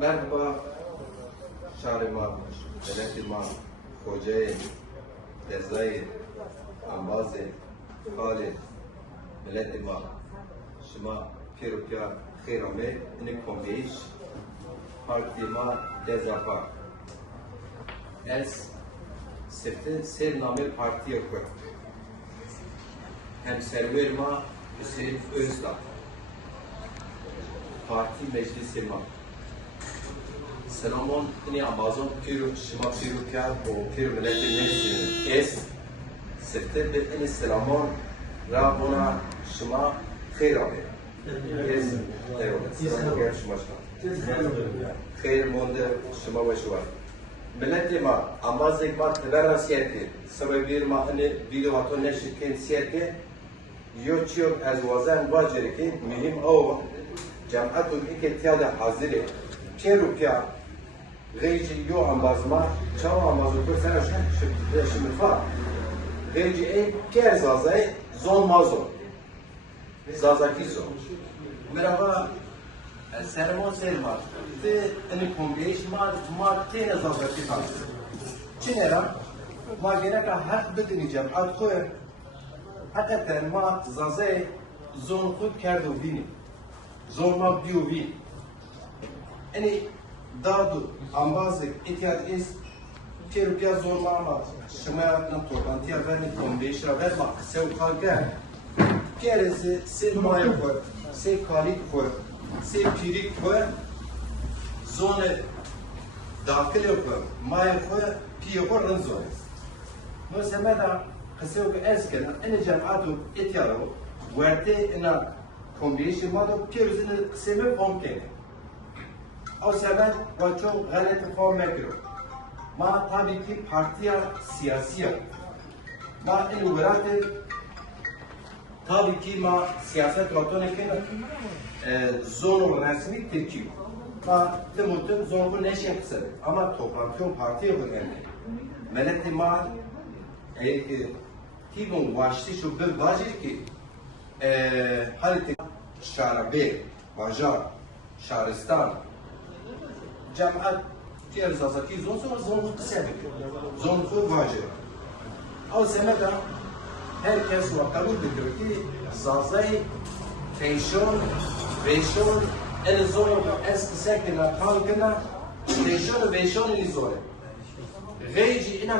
Merhaba, Şarima, Denetima, Kocaeli, Dezayir, Ambazi, Halil, Milletima, Şima, Pirupya, Khirame, Nikombeyiş, Partima, Dezafa. Ez, Sefte, Sername Partiye Kur. Hem serverma Hüseyin Özdağ. Parti Meclisi Ma. Selamon, ini Amazon Piru, Şima Piru Kâr, o Piru Milleti Meclisi Es. Sefte de ini Selamon, Rabona, Şima, Khirabe. Es, eyvallah. Selamon gel Şima Şima. Khir Monde, Şima ve Şuvar. Milleti Ma, Amazek Ma, Tevera Siyerke. Sebebir Ma, ini video hatun neşirken Siyerke. Yoçiyok ez wazen bacereke mühim ava. Cemaatun iketiyade hazire. Çerupya Geyci yo ambazma, çava ambazu kur sen şimdi fa. Geyci en ker zazay zon mazo. Zazaki zon. Merhaba sermo serma. Te eni kombeş ma tene zazaki tas. Çinera ma geneka hak bedineceğim. Ad koy. Hakikaten ma zazay zon kut kerdo vini. Zon ma biyo vini. Yani dadu ambazık ihtiyat is Türkiye zorlama şımayatına toplantıya vermek 15 lira verme sevkal gel. Gerisi sen maya koy, sen kalik koy, sen pirik koy, zone dakil koy, maya koy, piye koy rınzo. Mesela da kısa ki eskiden en cemaatu ihtiyarı verte ina 15 lira piyerüzünü kısmı pomke. O sebeple ve çok gayret form ediyor. Ma tabii ki partiya siyasiye. Ma en uğraştı. Tabii ki ma siyaset vatandaşın zor resmi Türkiye. Ma demutum zorlu neşekse. Ama toplantı partiye önemli. Meleti ma tibun başlı şu bir vacil ki halde şarabe, bajar, şaristan cemaat diğer zazaki zon sonra zonluk kısa yapıyor. Zonluk vacı. O semeda herkes o kabul ediyor ki zazayı tenşon, veşon, en zor eski sekina kalkına tenşon ve veşon en zor. Geyci ina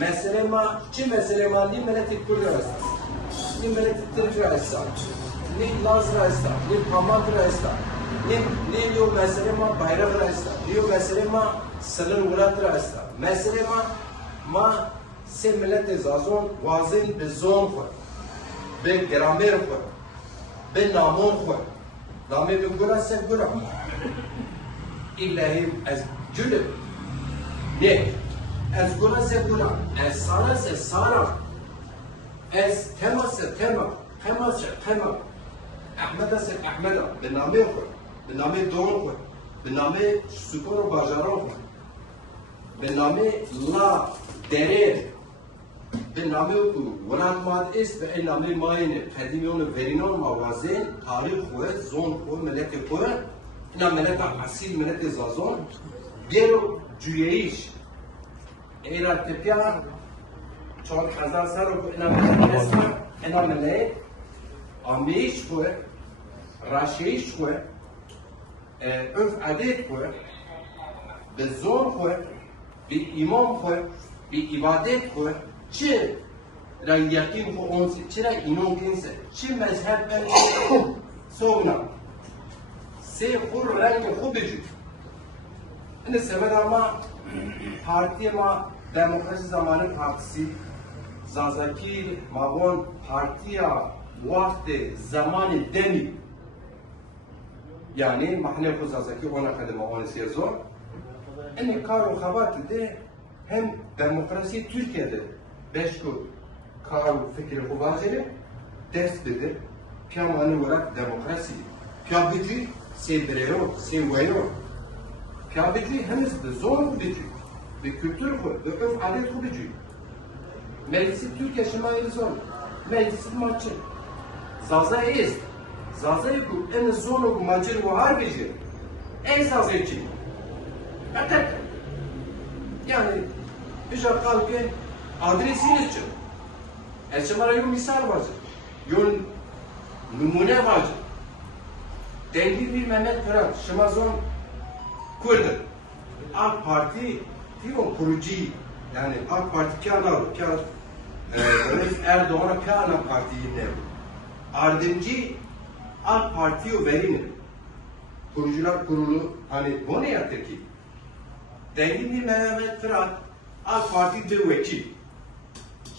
mesele ma, çi mesele ma ni meleti kurarsa, ni meleti tirkirasa, ni lazrasa, ni pamadrasa. Ne diyor mesela bayrak rasta, diyor mesela salın ulat rasta, mesela ma se millet zazon vazin be zon ko, be gramer ko, be namon ko, namı be gura se gura. İllahi az cülüp, ne? Az gura se gura, az sara se sara, az tema se tema, tema se tema, Ahmeda se Ahmeda, be namı ko. به نام دون خود به نام سکون و باجاران خود به نام لا دریر به نام ولاد ماد است به این نام ماین قدیمیون و ورینان موازین تاریخ خود زون خود ملت خود اینا ملت اصیل ملت زازون بیرو جوییش ایران تپیا 4000 سال رو اینا ملت است اینا ملت آمیش خود راشیش خود örf adet koy, bir zor koy, bir imam koy, bir ibadet koy, çi ra yakin ko onsi, çi ra inon kinse, çi mezhep ben sonra, se kur rengi khubiju. İne sebep ama partiye ma demokrasi zamanı partisi, zazaki mavon partiya vakti zamanı demi. Yani mahne kuzazaki ona kadar ona siyazor. En karo xabat de hem demokrasi Türkiye'de beşku karo fikri kubacere ders dedi. Piyamanı olarak demokrasi. Piyabici sevdiriyor, sevveriyor. Piyabici henüz de zor kubici. Bir kültür ku, bir öf adet kubici. Meclisi Türkiye şimayeli zor. Meclisi maçı. Zaza est. Zazayı ku en zonu ku macir ve harbici. Esasiyetçi. Hatta yani Bişar kalbi adresiniz için. Elçimara yol misal var. Yol numune var. Dengli bir Mehmet Pırat, Şimazon Kürt'ü. AK Parti diyor kurucu. Yani AK Parti kânalı, Erdoğan'a kâna partiyi ne? Ardımcı AK Parti'yi verin. Kurucular kurulu hani bu ne yaptı ki? Dengli bir Mehmet Pırat, AK Parti de vekil.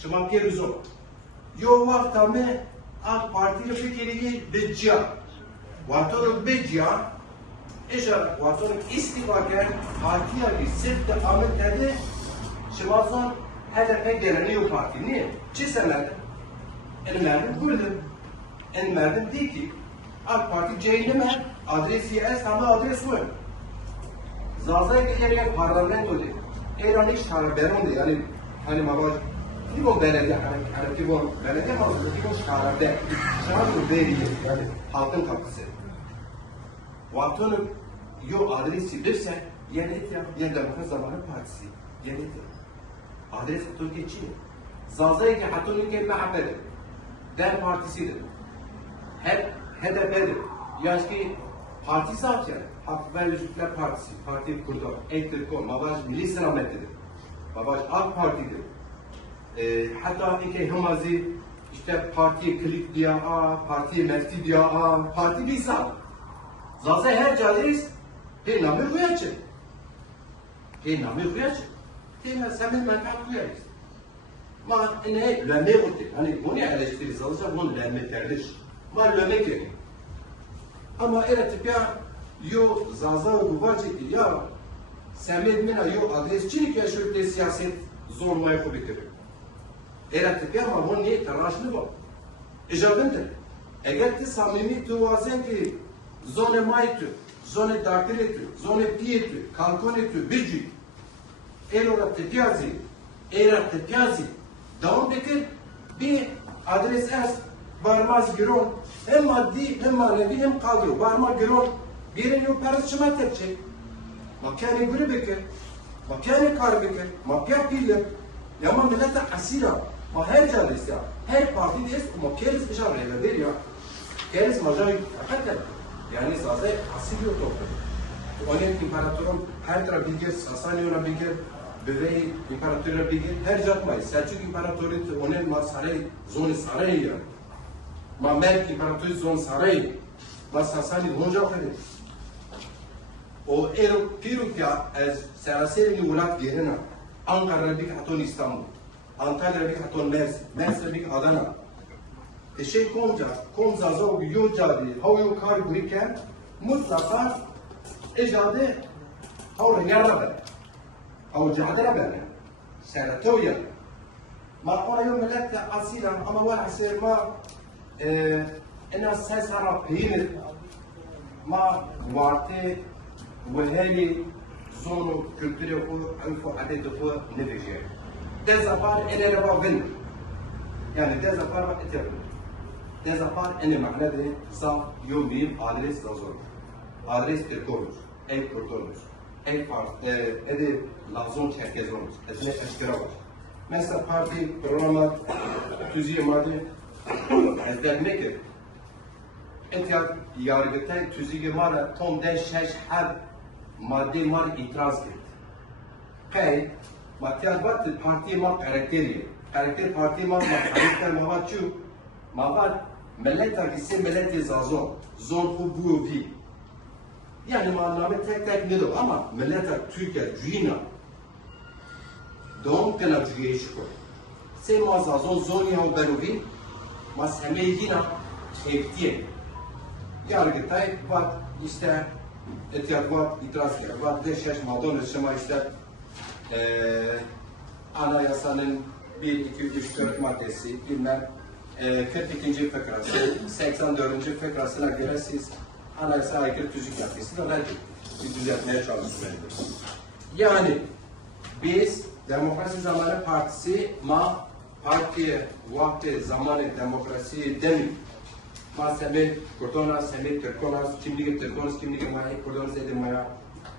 Şımak Yeruzor. Yo vaktame AK Parti'yle fikriyi bıcca. Vatanı bıcca. İşte vatanı istifaken partiye bir sırtı Ahmet dedi. Şimazon HDP geleniyor parti. Niye? Çisemedi. En merdim kurdu. En merdim değil ki AK Parti cehenneme adresi es ama adres var. Zaza'ya gelirken parlamento değil. Eğer hiç haberim değil. Yani hani mabaj Tibon belediye, hani Tibon belediye mazlumda Tibon şarabde. Şarabı veriyor. Yani halkın kapısı. Vatanı yo adresi bilse yenet ya. Demokrat Zamanı Partisi. Yenet ya. Adres Türkiye Çin. Zaza'ya ki Hatun'un kelime haberi. Dem Partisi'dir. Hep HDP'dir. Yani ki parti zaten. Hak ve Lüzükler Partisi. Parti kurdu. Ektirkon. Mabaj Milli Selametlidir. Mabaj AK Parti'dir. Hatta iki hamazi işte parti klik diye parti mefti diye parti bir sağ. Zaten her caddeyiz bir namı koyacak. Bir namı koyacak. Değil mi? Sen benim menfaat koyarız. Ma ne lemme oldu. Hani bunu eleştiririz alacak bunu lemme kardeş. Ma lemme gerek. Ama evet ya yo zaza bu vacip ya sen benim yo adresçilik ya şöyle siyaset zorlamaya koyuyor. Evet ya ama bu niye taraşlı var? İcabındır. Eğer ki samimi tuvazen ki zone maytü, zone daktiletü, zone piyetü, kalkonetü, birci, eğer tepiyazi, devam bekir bir adres es barmaz giron hem maddi hem manevi hem kalıyor. Barmaz giron birin yok parasçıma tepçe. Makyani gülü bekir, makyani kar bekir, makya pilir. Yama millete asira. Ma her caddes ya, her parti de ama keris bir şey ver ya. Keris majay hakikaten. Yani zaten asil yok orada. Onun imparatorun her tarafı bilgir, Sasaniyo'na bilgir, Büvey imparatoruna bilgir, her cadmayı. Selçuk imparatoru onun ma saray, zonu sarayı ya. Ma Merk imparatoru zonu sarayı. Ma Sasani honca kadar. O piruk ya seraseri ulat gerina. Ankara bir haton İstanbul. Antalya bir haton Mersin. Mersin bir Adana. Şey komzaza o yol caddi, havyo kar biriken mutlaka ecade havre yarra ver. Hav cadera ver. Seratoya. Ma ona yol millette asila ama var asir ma ena ses hara peynir ma varte وهالي زونو كولتوري خو عرفوا عدد خو نفجر دزابار انا ربا فين يعني دزابار ما اتر دزابار انا معناه ده صار يوم بيم ادريس لازور ادريس تركوز اي كورتونوس اي بارت ادي لازون تشكيزونوس اسمه اشكراوس مثلا بارتي برنامج توزي ماده ازداد ميكر انت yargıtay tüzüğü mara tom den şeş her madde mar itiraz etti. Kay matyaz battı parti mar karakteri. Karakter parti mar karakter mavaçu. Mavar millet argisi millet zazon. Zon bu vi. Yani manamı tek tek nedir ama millet Türkiye cüyna. Doğum kana cüye şiko. Se ma zazon zon ya beruvi. Mas heme yine tepkiye. Yargıtay var işte etiyat var itiraz ediyor. Var deşeş madon şema işte anayasanın 1, 2, 3, 4 maddesi bilmem 42. fıkrası 84. fıkrasına göre siz anayasa aykırı tüzük yapıyorsunuz da bir düzeltmeye çalışıyorsunuz. Yani biz Demokrasi Zamanı Partisi ma partiye vakti zamanı demokrasi demiyor. ما سمي كردونا سمي تركونا كمدي تركونا كمدي ما هي كردونا زي ما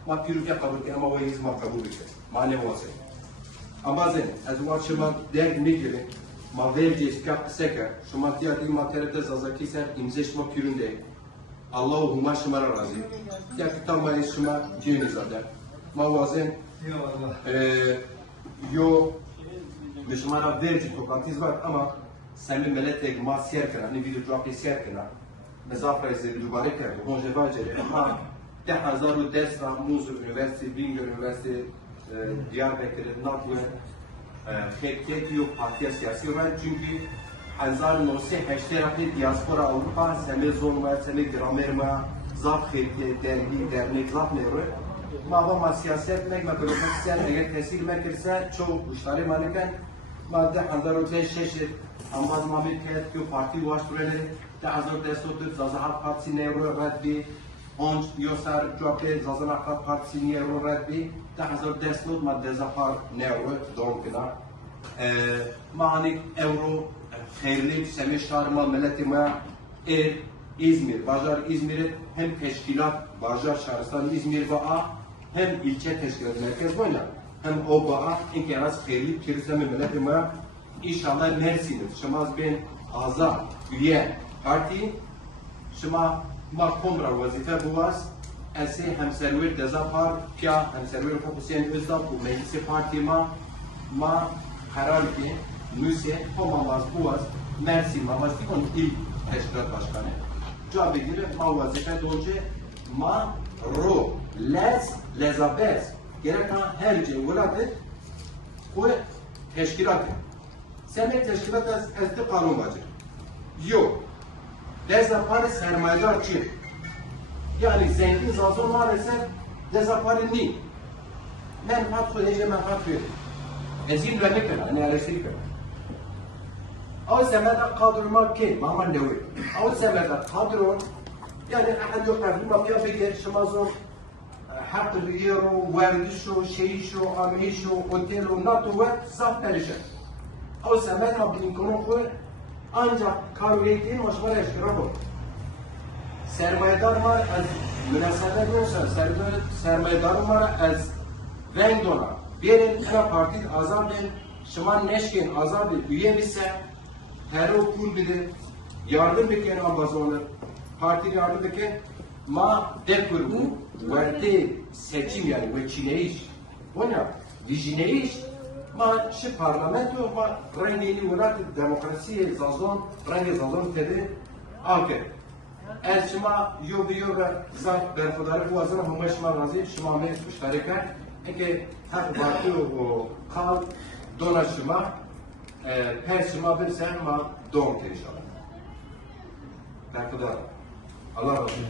ما بيروكي قبول كي أما ويز ما قبول بك ما نواسه أما زين أزواج شما درد میگیره ما ویلجیش که سکر شما تیادی ما کرده زازکی سر امزش ما پیرونده الله و هما شما را راضی یا کتاب ما شما جیمی زاده ما وازن یو به شما را ویلجی توقاتیز وقت اما سمی ملت ما سیر کنن نی ویدیو جواقی سیر کنن مزاف رایزه دوباره کرد و هنجه واجه اما 2010 را موز یونیورسیتی بینگ یونیورسیتی Diyarbakır, Naklı, Xerketi ve partiya siyasi var çünkü 1980 diaspora Avrupa seme zon var, seme gramer var, zat Xerketi, dergi, dernek, zat mevru. Ma siyaset mek, ma bürokrasiyen eğer tesir mekirse çoğu kuşları maniken madde 1906 ambaz mamleket ki parti ulaştırılır, de azor destotur, Zazahat Partisi nevru reddi, onç yosar joke Zazahat Partisi nevru reddi, ده هزار دست نود ما دزافار نورو دون کنا معنی اورو خیرلی سمی شهر ما ملت ما İzmir Bajar İzmir'e hem teşkilat Bajar Şahristan İzmir Bağa hem ilçe teşkilat merkez var hem o bağa inkeras xeyirli kirizleme milletim ma inşallah Mersin'dir. Şımaz ben azam üye parti şıma ma komra vazife buvaz esi hemserver dezapar pya hemserver Hüseyin Özdağ bu meclisi parti ma karar ki müse homamaz buvaz Mersin mamazdi onun ilk teşkilat başkanı. Cevabı gibi ma vazife donce ma ro lezabez gerek her cevuladı o teşkilatı. Senet teşkilat ezdi kanun vacır. Yok. Dezapar sermayedar kim? Yani zengin zazon maalesef dezaparı ni. Menfaat koyunca menfaat koyunca. Ezin vermek kadar, ne arasını kadar. Ama semada kadromak kim? Mahman devri. Ama semada kadron yani ahad yok tarafı mafya fikir şamazon حق الريرو وردشو شيشو عميشو اوتيلو ناتو و زاف perişan. O zaman abdin konu koy ancak kavretin başvara eşkırabı. Sermayedar var az münasebet yoksa sermayedar var az vendona. Birin kara parti azabın şıman neşkin azabı üye ise her okul bilir yardım bekleyen ambazonlar parti yardım bekleyen ma dekur bu verte seçim yani veçineyiş ona vijineyiş ma şu parlamento ma rengini olarak demokrasi zazon rengi zazon tedi alke elçima yoga zat berfudarı bu azına humeşma razı şıma me müştereken ki her parti o kal donaşıma persima bir sen ma doğum inşallah berfudar Allah razı olsun.